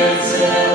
is